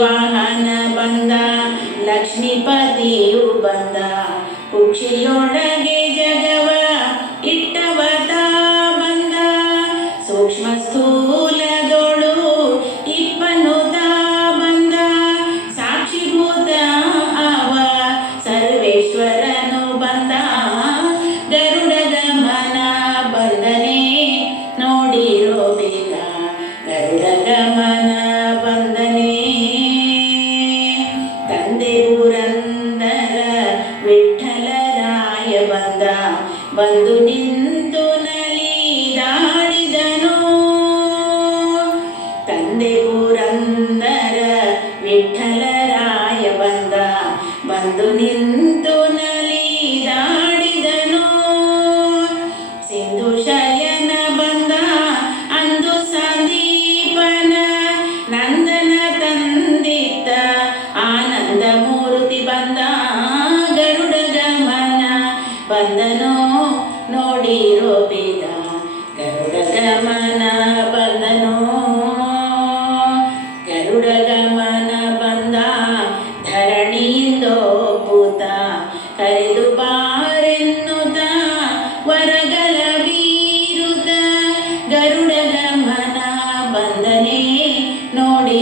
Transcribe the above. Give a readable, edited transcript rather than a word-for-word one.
ವಾಹನ ಬಂದ, ಲಕ್ಷ್ಮೀಪತಿಯು ಬಂದ, ಕುಕ್ಷಿಯೊಳಗೆ ಜಗವ ಇಟ್ಟವತ ಬಂದ, ಸೂಕ್ಷ್ಮ ಸ್ಥೂಲದೊಳು ಇಪ್ಪನುತ ಬಂದ, ಸಾಕ್ಷಿಭೂತ ಅವ ಸರ್ವೇಶ್ವರನು ಬಂದ, ಗರುಡ ಗಮನ ಬಂದನೆ ನೋಡಿರೋ ಬೇಗ, ಗರುಡ ಗಮನ ಬಂದನೆ. ತಂದೆ ಪುರಂದರ ವಿಠ್ಠಲರಾಯ ಬಂದ, ಬಂದು ನಿಂತು ನಲಿದಾಡಿದನು. ತಂದೆ ಪುರಂದರ ವಿಠ್ಠಲರಾಯ ಬಂದ, ಬಂದು ನಿಂತು ನಲಿದಾಡಿದನು. ಸಿಂಧು ಶಯನ ಬಂದ ಅಂದು ಸಂದೀಪನ, ನಂದನ ತಂದಿದ್ದ ಆನಂದ ಮೂರ್ತಿ ಬಂದ, ಗರುಡ ಗಮನ ಬಂದನೋ ನೋಡಿರೋ ಬೇಗ, ಗರುಡ ಗಮನ ಬಂದನೋ. ಗರುಡ ಗಮನ ಬಂದ ಧರಣಿಯಿಂದೋ ಪೂತ, ಕರೆದು ಬಾರೆನ್ನುತ್ತ ವರಗಳ ಬೀರುತ್ತ, ಗರುಡ ಗಮನ ಬಂದನೆ ನೋಡಿ